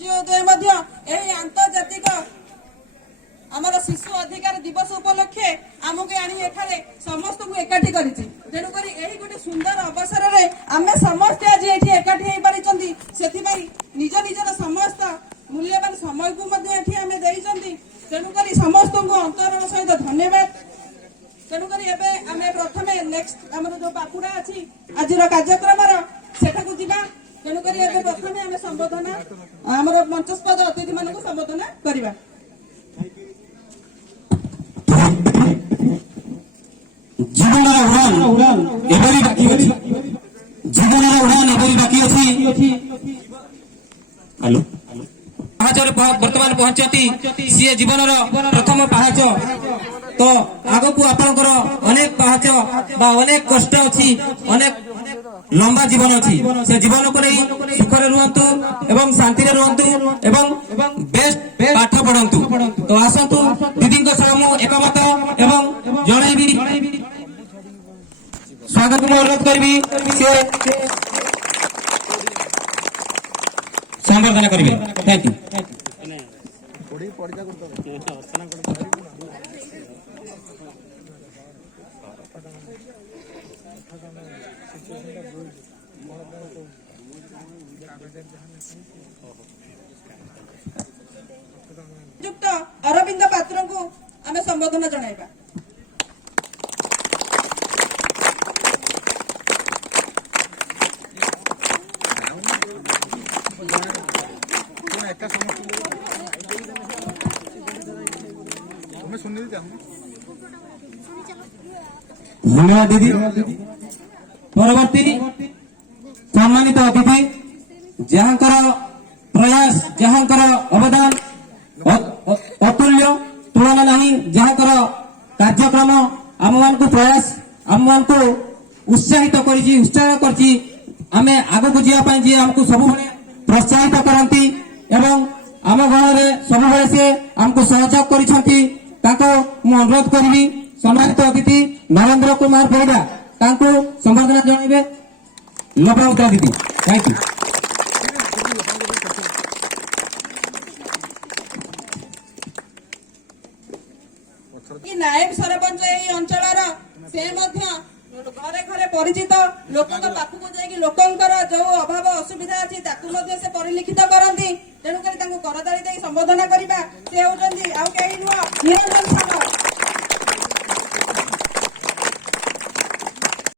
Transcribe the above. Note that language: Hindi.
सूर्योदय आंतर्जातिक आमर शिशु अधिकार दिवस उपलक्षे आमको आनी एठारे समस्त को एकाठी करिछि। तेणुक यही गोटे सुंदर अवसर में आम समस्ते आज ये एकाठी हो पारी निज निजर समस्त मूल्यवान समय को तेणुक समस्त को अंतर सहित धन्यवाद। तेणुक आम प्रथम नेक्स्ट आम जो पाखुड़ा अच्छी आज कार्यक्रम सेठा को जीवा। तेणुक प्रथम आम संबोधना आमर मंचस्पद अतिथि मान संबोधना करवा। जीवन उड़ान एबरी बाकी अछि। जीवन उड़ान एबरी बाकी अछि। हेलो पाहाचरे वर्तमान पहुंचती सी जीवन प्रथम पाहाच। तो आग को आपनकर अनेक पाहाच बा अनेक कष्ट अछि, अनेक लंबा जीवन अछि। से जीवन को नहीं सुखरे रुहंतु एवं शांति रे रुहंतु एवं बेस्ट पाठ पढ़ंतु। तो आसंतु दीदी को सह एकमत एवं जणैबी स्वागत में अनुरोध करी से संबर्धना करेंगे। Thank you. युक्त अरविंद पात्र को आम संबोधन जणाइबा। धन्यवाद दीदी। परवर्ती सम्मानित अतिथि जहाँकर प्रयास जहाँकर अवदान अतुल्य तुलना नहीं, जहाँकर कार्यक्रम आम मान को प्रयास आम मान को उत्साहित उत्साह करछि आमे आगो को जिया पाई जे हमको सब प्रोत्साहित करंती एवं आम गाँव में सब से हमको सहयोग करिसंती। ताको मु अनुरोध करी सम्मानित अतिथि नरेंद्र कुमार परिडा ताको संबर्धना जणाइबे। लपराउता दीदी थैंक यू। नायब सरपंच यही अंचल से घरे घरे परिचित लोक पाखक जाकि लोकंकर जो अभाव असुविधा अच्छी से परिलिखित करती। तेणुक करताली संबोधना करवा से होती निरंजन